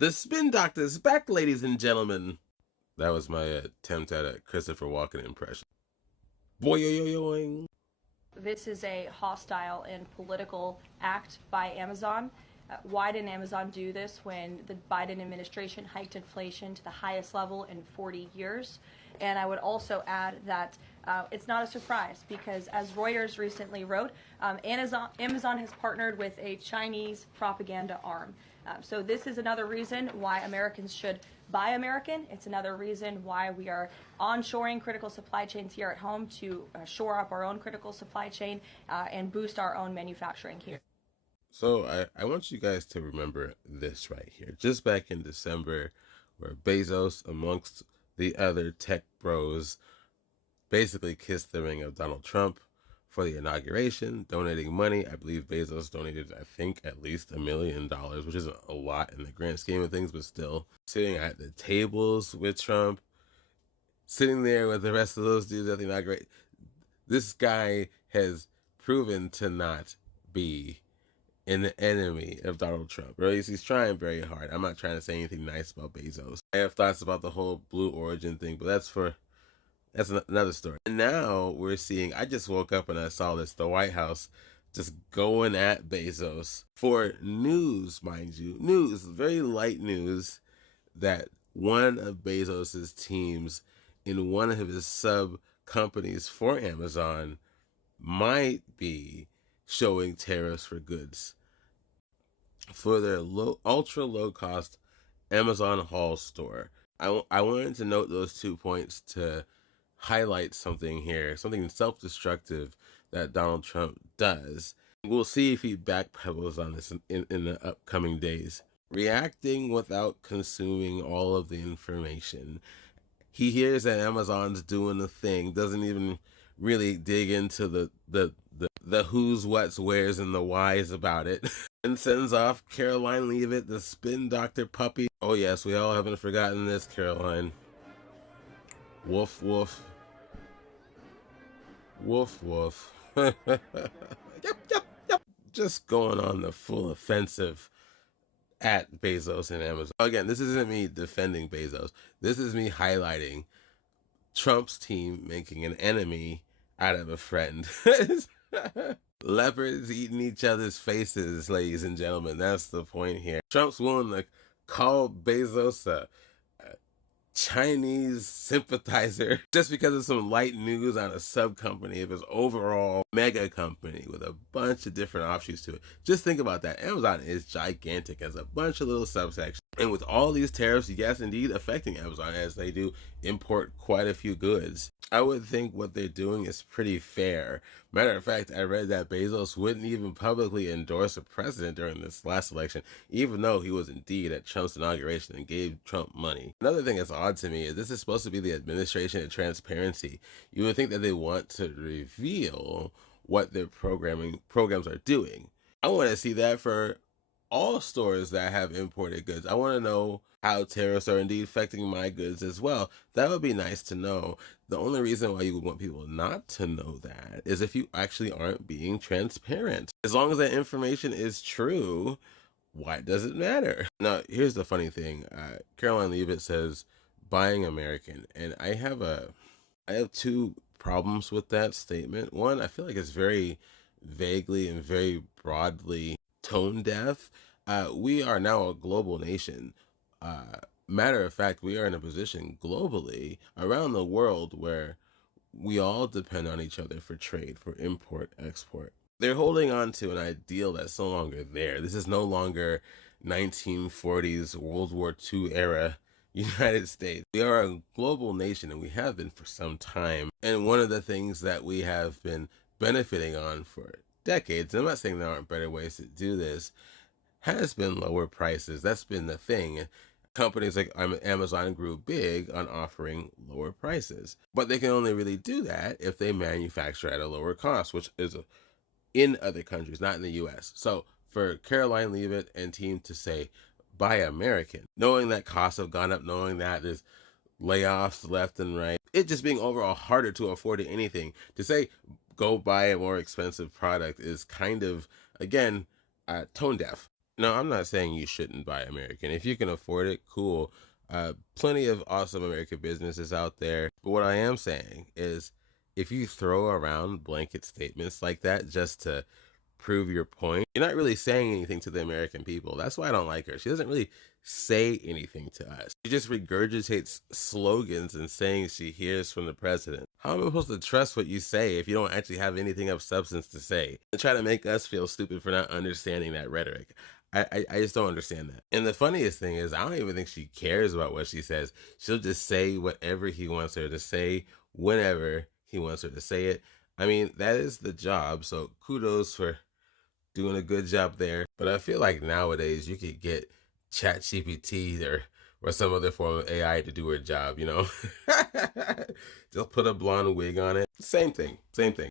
The Spin Doctor is back, ladies and gentlemen. That was my attempt at a Christopher Walken impression. Boing. This is a hostile and political act by Amazon. Why didn't Amazon do this when the Biden administration hiked inflation to the highest level in 40 years? And I would also add that it's not a surprise because, as Reuters recently wrote, Amazon has partnered with a Chinese propaganda arm. So this is another reason why Americans should buy American. It's another reason why we are onshoring critical supply chains here at home to shore up our own critical supply chain and boost our own manufacturing here. So I want you guys to remember this right here. Just back in December, where Bezos, amongst the other tech bros, basically kissed the ring of Donald Trump for the inauguration, donating money. I believe Bezos donated, I think, at least $1 million, which isn't a lot in the grand scheme of things, but still. Sitting at the tables with Trump, sitting there with the rest of those dudes at the inauguration. This guy has proven to not be an enemy of Donald Trump. Or at least he's trying very hard. I'm not trying to say anything nice about Bezos. I have thoughts about the whole Blue Origin thing, but that's another story. And now we're seeing, I just woke up and I saw this, the White House just going at Bezos for news, mind you. News, very light news, that one of Bezos's teams in one of his sub companies for Amazon might be showing tariffs for goods for their ultra low cost Amazon Haul store. I wanted to note those 2 points to highlight something here, something self destructive that Donald Trump does. We'll see if he backpedals on this in the upcoming days. Reacting without consuming all of the information. He hears that Amazon's doing the thing, doesn't even really dig into the who's, what's, where's, and the whys about it, and sends off Karoline Leavitt, the spin doctor puppy. Oh yes, we all haven't forgotten this, Karoline. Woof woof. Woof woof. Yep. Just going on the full offensive at Bezos and Amazon. Again, this isn't me defending Bezos. This is me highlighting Trump's team making an enemy out of a friend. Leopards eating each other's faces, ladies and gentlemen. That's the point here. Trump's willing to call Bezos a Chinese sympathizer just because of some light news on a sub company of his overall mega company with a bunch of different offshoots to it. Just think about that. Amazon is gigantic, as a bunch of little subsections. And with all these tariffs, yes, indeed, affecting Amazon as they do import quite a few goods, I would think what they're doing is pretty fair. Matter of fact, I read that Bezos wouldn't even publicly endorse a president during this last election, even though he was indeed at Trump's inauguration and gave Trump money. Another thing that's odd to me is this is supposed to be the administration of transparency. You would think that they want to reveal what their programs are doing. I want to see that for all stores that have imported goods. I want to know how tariffs are indeed affecting my goods as well. That would be nice to know. The only reason why you would want people not to know that is if you actually aren't being transparent. As long as that information is true, why does it matter? Now, here's the funny thing. Karoline Leavitt says, buying American. And I have two problems with that statement. One, I feel like it's very vaguely and very broadly tone deaf. We are now a global nation. Matter of fact, we are in a position globally around the world where we all depend on each other for trade, for import, export. They're holding on to an ideal that's no longer there. This is no longer 1940s World War II era United States. We are a global nation, and we have been for some time. And one of the things that we have been benefiting on for decades, and I'm not saying there aren't better ways to do this, has been lower prices. That's been the thing. Companies like Amazon grew big on offering lower prices, but they can only really do that if they manufacture at a lower cost, which is in other countries, not in the US. So for Karoline Leavitt and team to say, buy American, knowing that costs have gone up, knowing that there's layoffs left and right, it just being overall harder to afford anything, to say, go buy a more expensive product is kind of, again, tone deaf. No, I'm not saying you shouldn't buy American. If you can afford it, cool. Plenty of awesome American businesses out there. But what I am saying is if you throw around blanket statements like that just to prove your point, you're not really saying anything to the American people. That's why I don't like her. She doesn't really say anything to us. She just regurgitates slogans and sayings she hears from the president. How am I supposed to trust what you say if you don't actually have anything of substance to say? And try to make us feel stupid for not understanding that rhetoric. I just don't understand that. And the funniest thing is, I don't even think she cares about what she says. She'll just say whatever he wants her to say, whenever he wants her to say it. I mean, that is the job. So kudos for doing a good job there. But I feel like nowadays you could get ChatGPT or some other form of AI to do her job, you know? Just put a blonde wig on it. Same thing. Same thing.